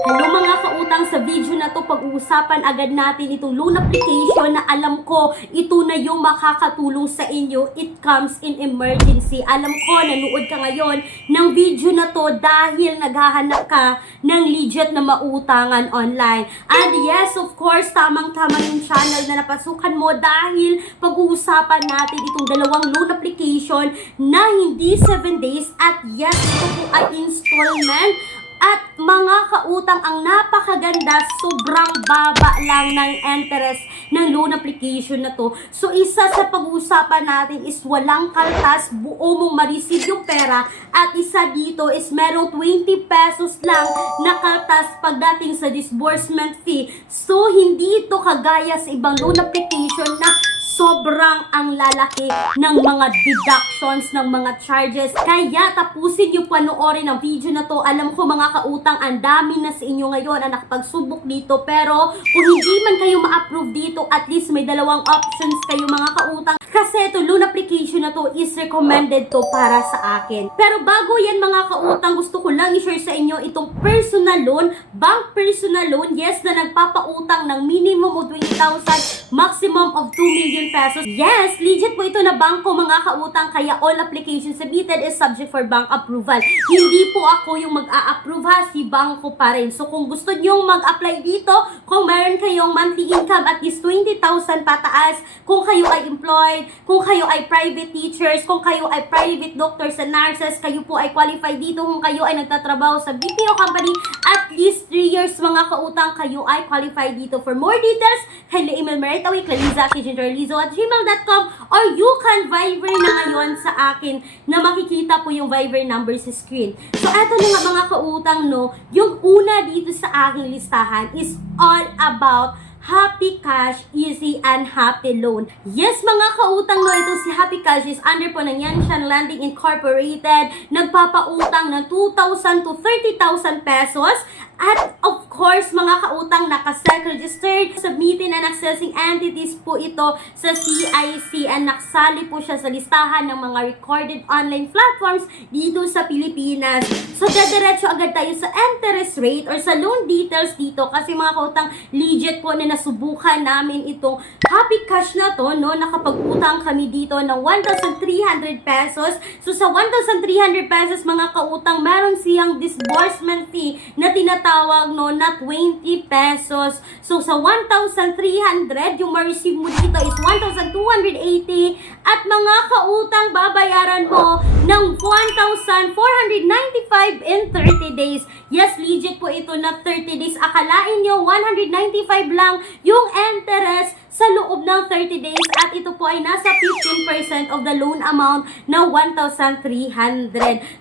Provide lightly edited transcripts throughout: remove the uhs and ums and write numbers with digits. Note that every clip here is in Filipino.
Hello mga kautang, sa video na to pag-uusapan agad natin itong loan application na alam ko ito na yung makakatulong sa inyo. It comes in emergency. Alam ko nanood ka ngayon ng video na to dahil naghahanap ka ng legit na mautangan online. And yes, of course, tamang-tama yung channel na napasukan mo dahil pag-uusapan natin itong dalawang loan application na hindi 7 days at yes, ito po ay installment. At mga kautang, ang napakaganda, sobrang baba lang ng interest ng loan application na to. So isa sa pag-uusapan natin is walang kaltas, buo mong ma-receive yung pera. At isa dito is merong 20 pesos lang na kaltas pagdating sa disbursement fee. So hindi ito kagaya sa ibang loan application na sobrang ang lalaki ng mga deductions, ng mga charges. Kaya tapusin nyo panoorin ang video na to. Alam ko mga kautang, ang dami na sa inyo ngayon ang nakapagsubok dito. Pero kung hindi man kayo ma-approve dito, at least may dalawang options kayo mga kautang. Kasi ito loan application na to is recommended to para sa akin. Pero bago yan mga kautang, gusto ko lang i-share sa inyo itong personal loan, bank personal loan, yes, na nagpapautang ng minimum of 20,000, maximum of 2 million pesos. Yes, legit po ito na bangko mga kautang, kaya all applications submitted is subject for bank approval. Hindi po ako yung mag-a-approve ha, si bangko pa rin. So kung gusto nyong mag-apply dito, kung meron kayong monthly income at least 20,000 pataas, kung kayo ay employed, kung kayo ay private teachers, kung kayo ay private doctors and nurses, kayo po ay qualified dito, kung kayo ay nagtatrabaho sa BPO company, at least 3 years mga kautang, kayo ay qualified dito. For more details, kindly email me right away, clariza@gmail.com, or you can Viber na ngayon sa akin na makikita po yung Viber number sa screen. So eto na nga mga kautang, no, yung una dito sa aking listahan is all about Happy Cash, Easy and Happy Loan. Yes mga kautang, no, ito si Happy Cash is under po ng Yanshan Lending Incorporated. Nagpapautang ng 2,000 to 30,000 pesos. At of course, mga kautang, naka-self-registered, submitting and accessing entities po ito sa CIC and naksali po siya sa listahan ng mga recorded online platforms dito sa Pilipinas. So, dadiretso agad tayo sa interest rate or sa loan details dito kasi mga kautang, legit po na nasubukan namin itong Happy Cash na to, no? Nakapag-utang kami dito ng 1,300 pesos. So, sa 1,300 pesos, mga kautang, meron siyang disbursement fee na tinatawag, no, na 20 pesos. So, sa 1,300, yung ma-receive mo dito is 1,280. At mga kautang, babayaran mo ng 1,495 in 30 days. Yes, legit po ito na 30 days. Akalain nyo, 195 lang yung interest sa loob ng 30 days at ito po ay nasa 15% of the loan amount na 1,300.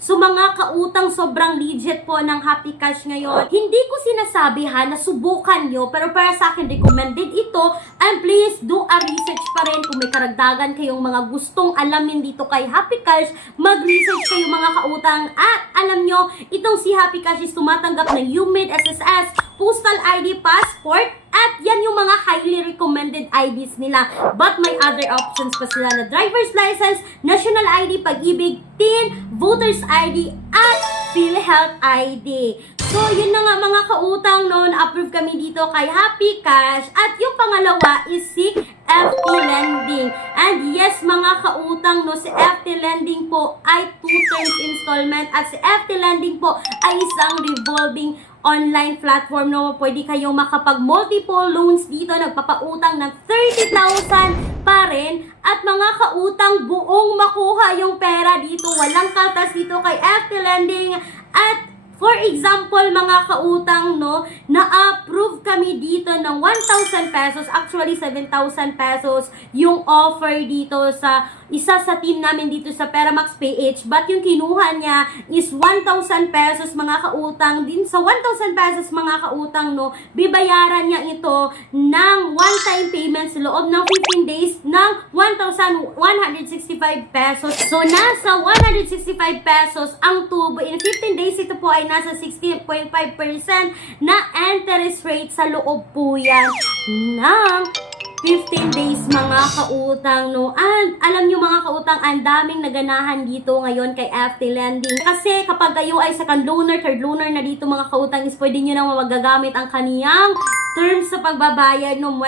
So mga kautang, sobrang legit po ng Happy Cash ngayon. Hindi ko sinasabi ha na subukan nyo, pero para sa akin recommended ito, and please do a research pa rin kung may karagdagan kayong mga gustong alamin dito kay Happy Cash, mag-research kayo mga kautang. At alam nyo, itong si Happy Cash is tumatanggap ng UMID, SSS, Postal ID, Passport, at yan yung mga highly recommended IDs nila. But may other options pa sila na driver's license, national ID, pag-ibig, TIN, voter's ID, at PhilHealth ID. So, yun na nga mga kautang, no, na-approve kami dito kay Happy Cash. At yung pangalawa is si FT Lending. And yes, mga kautang, no, si FT Lending po ay 2 terms installment at si FT Lending po ay isang revolving online platform, no. Pwede kayong makapag multiple loans dito, nagpapautang ng 30,000 pa rin. At mga kautang, buong makuha yung pera dito, walang kaltas dito kay FT Lending. At for example, mga kautang, no, na-approve kami dito ng 1,000 pesos, actually 7,000 pesos yung offer dito sa isa sa team namin dito sa Peramax PH. But yung kinuha niya is 1,000 pesos mga kautang. Din sa 1,000 pesos mga kautang, no, bibayaran niya ito ng one-time payment sa loob ng 15 days ng 1,165 pesos. So, nasa 165 pesos ang tubo. In 15 days, ito po ay nasa 16.5% na interest rate sa loob po yan ng 15 days mga kautang, no? And alam nyo mga kautang, ang daming naganahan dito ngayon kay FT Lending. Kasi kapag kayo ay second loaner, third loaner na dito mga kautang, is pwede nyo nang magagamit ang kaniyang terms sa pagbabayad, no?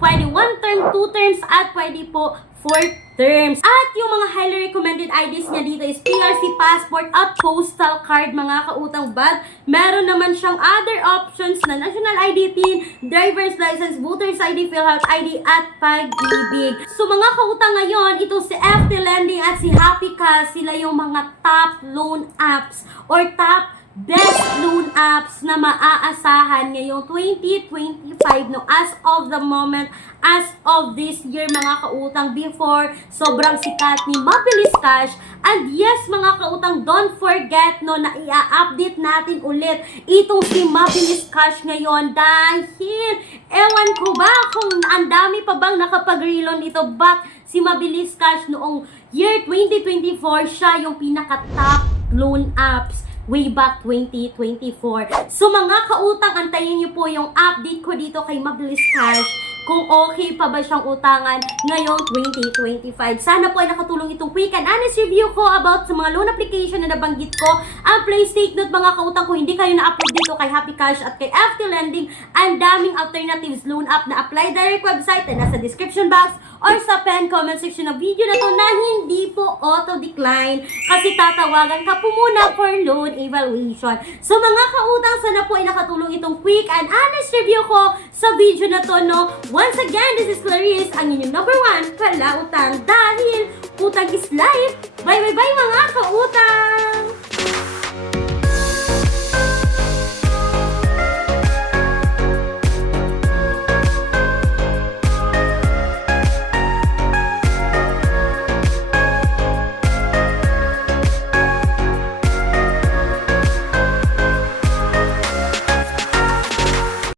Pwede 1 term, 2 terms, at pwede po 4 terms. At yung mga highly recommended IDs niya dito is PRC passport at postal card mga kautang. But meron naman siyang other options na national ID PIN, driver's license, voter's ID, PhilHealth ID, at Pag-ibig. So mga kautang ngayon, ito si FT Lending at si Happy Cash, sila yung mga top loan apps or top best loan apps na maaasahan ngayong 2025, no, as of the moment, as of this year mga kautang. Before, sobrang sikat ni Mabilis Cash. And yes mga kautang, don't forget, no, na i-update natin ulit itong si Mabilis Cash ngayon dahil ewan ko ba kung ang dami pa bang nakapag-relon ito, but si Mabilis Cash noong year 2024, siya yung pinaka-top loan apps way back 2024. So mga kautang, antayin niyo po yung update ko dito kay Mabilis Cash kung okay pa ba siyang utangan ngayong 2025. Sana po ay nakatulong itong quick and honest review ko about sa mga loan application na nabanggit ko. And please take note mga kautang, kung hindi kayo na-upload dito kay Happy Cash at kay FT Lending, ang daming alternatives loan app na apply direct website na nasa description box or sa pen comment section ng video na to na hindi po auto-decline kasi tatawagan ka po muna for loan evaluation. So mga kautang, sana po ay nakatulong itong quick and honest review ko sa video na to, no? Once again, this is Clarice, ang inyong number 1 kalautang dahil utang is life. Bye bye bye mga kautang!